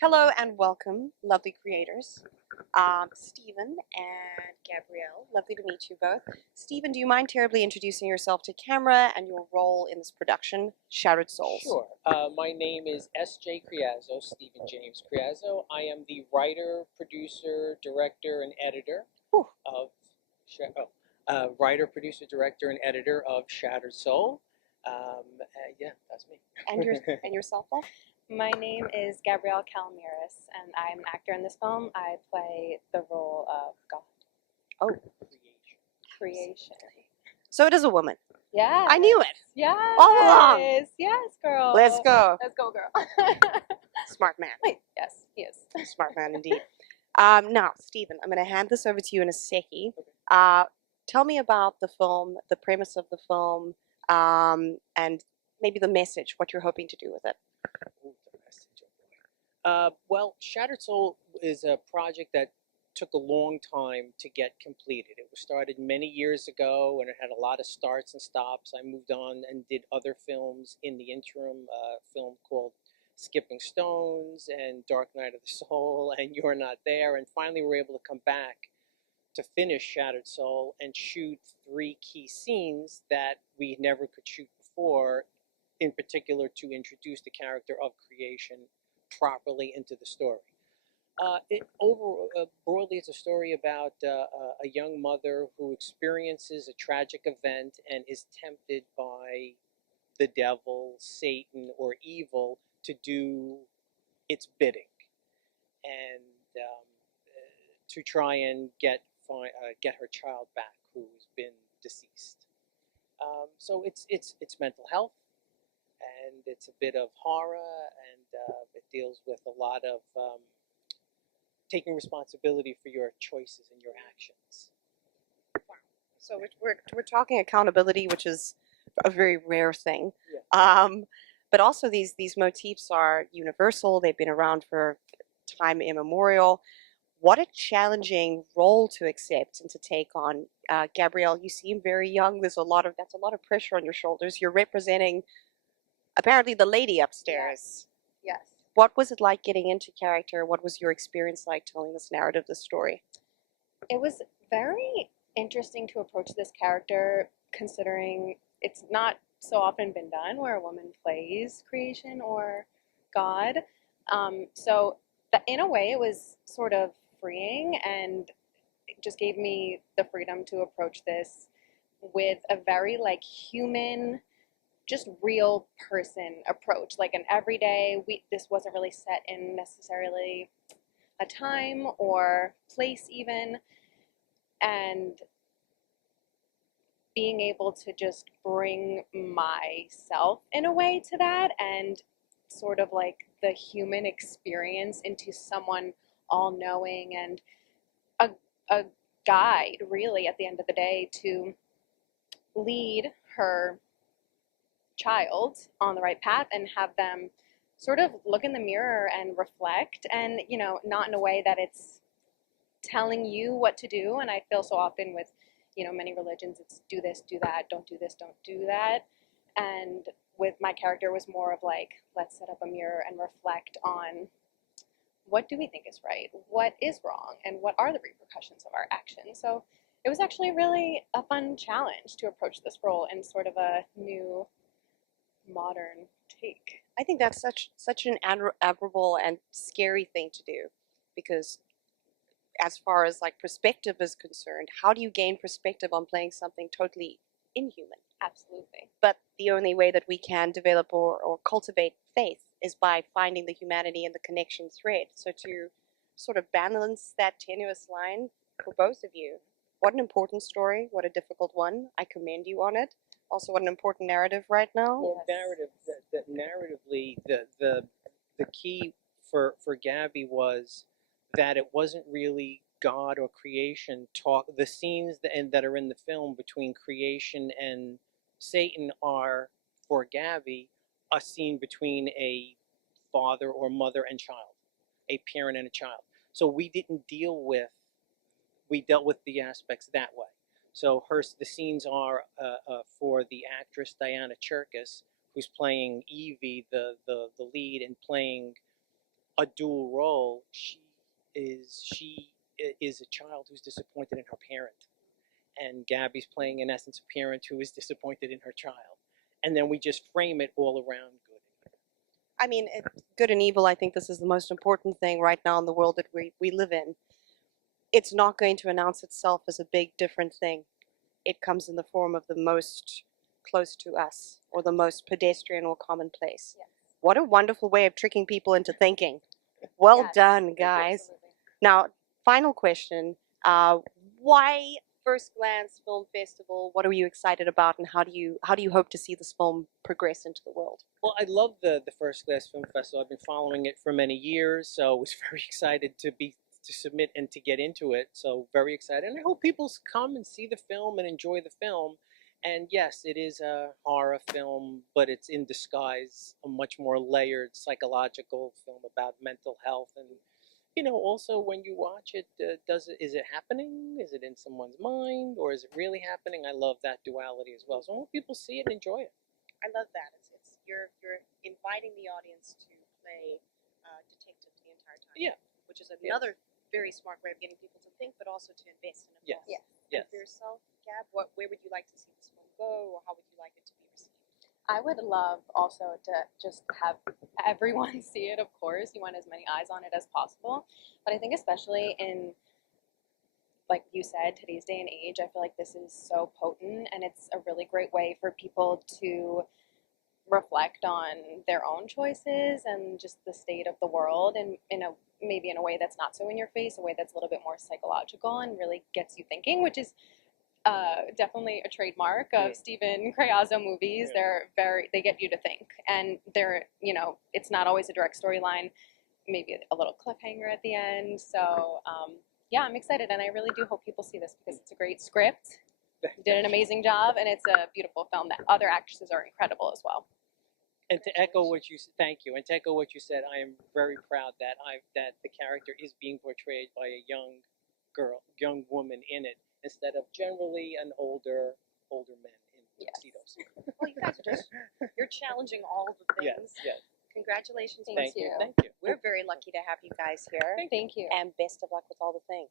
Hello and welcome, lovely creators. Stephen and Gabrielle, lovely to meet you both. Stephen, do you mind terribly introducing yourself to camera and your role in this production, Shattered Souls? Sure. My name is S.J. Creazzo, Stephen James Creazzo. I am the writer, producer, director, and editor Whew. of writer, producer, director, and editor of Shattered Soul. Yeah, that's me. And yourself, love? My name is Gabrielle Kalomiris, and I'm an actor in this film. I play the role of God. Oh, Creation. so it is a woman. Yeah. I knew it. Yes. All along. Yes, girl. Let's go. Let's go, girl. Smart man. Yes, he is. Smart man indeed. Now, Stephen, I'm going to hand this over to you in a secchi. Tell me about the film, the premise of the film, and maybe the message, what you're hoping to do with it. Well, Shattered Soul is a project that took a long time to get completed. It was started many years ago, and it had a lot of starts and stops. I moved on and did other films in the interim, a film called Skipping Stones and Dark Night of the Soul and You're Not There, and finally we were able to come back to finish Shattered Soul and shoot 3 key scenes that we never could shoot before, in particular to introduce the character of Creation properly into the story. Broadly, it's a story about a young mother who experiences a tragic event and is tempted by the devil, Satan, or evil to do its bidding, and to try and get her child back who's been deceased. So it's mental health, and it's a bit of horror, and it deals with a lot of taking responsibility for your choices and your actions. So we're talking accountability, which is a very rare thing. Yeah. But also these motifs are universal. They've been around for time immemorial. What a challenging role to accept and to take on. Gabrielle, you seem very young. That's a lot of pressure on your shoulders. You're representing apparently the lady upstairs. Yes. What was it like getting into character? What was your experience like telling this narrative, this story? It was very interesting to approach this character, considering it's not so often been done where a woman plays creation or God. So in a way, it was sort of freeing, and it just gave me the freedom to approach this with a very human, just real person approach, like an everyday. This wasn't really set in necessarily a time or place even, and being able to just bring myself in a way to that, and sort of like the human experience into someone all-knowing and a guide, really, at the end of the day, to lead her child on the right path and have them sort of look in the mirror and reflect, and not in a way that it's telling you what to do. And I feel so often with many religions, it's do this, do that, don't do this, don't do that. And with my character, it was more of like, let's set up a mirror and reflect on what do we think is right, what is wrong, and what are the repercussions of our actions. So it was actually really a fun challenge to approach this role in sort of a new, modern take. I think that's such an admirable and scary thing to do, because as far as like perspective is concerned, how do you gain perspective on playing something totally inhuman? Absolutely. But the only way that we can develop or cultivate faith is by finding the humanity and the connection thread. So to sort of balance that tenuous line for both of you, what an important story, what a difficult one. I commend you on it. Also, what an important narrative right now. Well, narratively, the key for Gabby was that it wasn't really God or creation talk. The scenes that are in the film between creation and Satan are, for Gabby, a scene between a father or mother and child, a parent and a child. So we dealt with the aspects that way. So the scenes are for the actress Diana Cherkis, who's playing Evie, the lead, and playing a dual role. She is a child who's disappointed in her parent, and Gabby's playing in essence a parent who is disappointed in her child, and then we just frame it all around good. I mean, good and evil, I think this is the most important thing right now in the world that we live in. It's not going to announce itself as a big, different thing. It comes in the form of the most close to us or the most pedestrian or commonplace. Yes. What a wonderful way of tricking people into thinking. Well Yes, done, guys. absolutely. Now, final question. Why First Glance Film Festival? What are you excited about, and how do you hope to see this film progress into the world? Well, I love the FirstGlance Film Festival. I've been following it for many years, so I was very excited to submit and to get into it. So very excited, and I hope people come and see the film and enjoy the film. And yes, it is a horror film, but it's in disguise a much more layered psychological film about mental health. And also when you watch it, is it happening? Is it in someone's mind, or is it really happening? I love that duality as well. So I hope people see it and enjoy it. I love that. It's you're inviting the audience to play detective the entire time. Yeah. Which is another very smart way of getting people to think, but also to invest in a film. Yes. And for yourself, Gab, where would you like to see this film go, or how would you like it to be received? I would love also to just have everyone see it, of course. You want as many eyes on it as possible. But I think especially in, like you said, today's day and age, I feel like this is so potent, and it's a really great way for people to reflect on their own choices and just the state of the world, and maybe in a way that's not so in your face, a way that's a little bit more psychological and really gets you thinking, which is definitely a trademark of Stephen Creazzo movies. They get you to think, and it's not always a direct storyline, maybe a little cliffhanger at the end. So I'm excited, and I really do hope people see this because it's a great script. You did an amazing job, and it's a beautiful film. That other actresses are incredible as well. And to echo what you thank you, and to echo what you said, I am very proud that the character is being portrayed by a young woman in it, instead of generally an older man in tuxedos. Well, you guys you're challenging all of the things. Yes. Congratulations. Thank you. Thank you. We're very lucky to have you guys here. Thank you. And best of luck with all the things.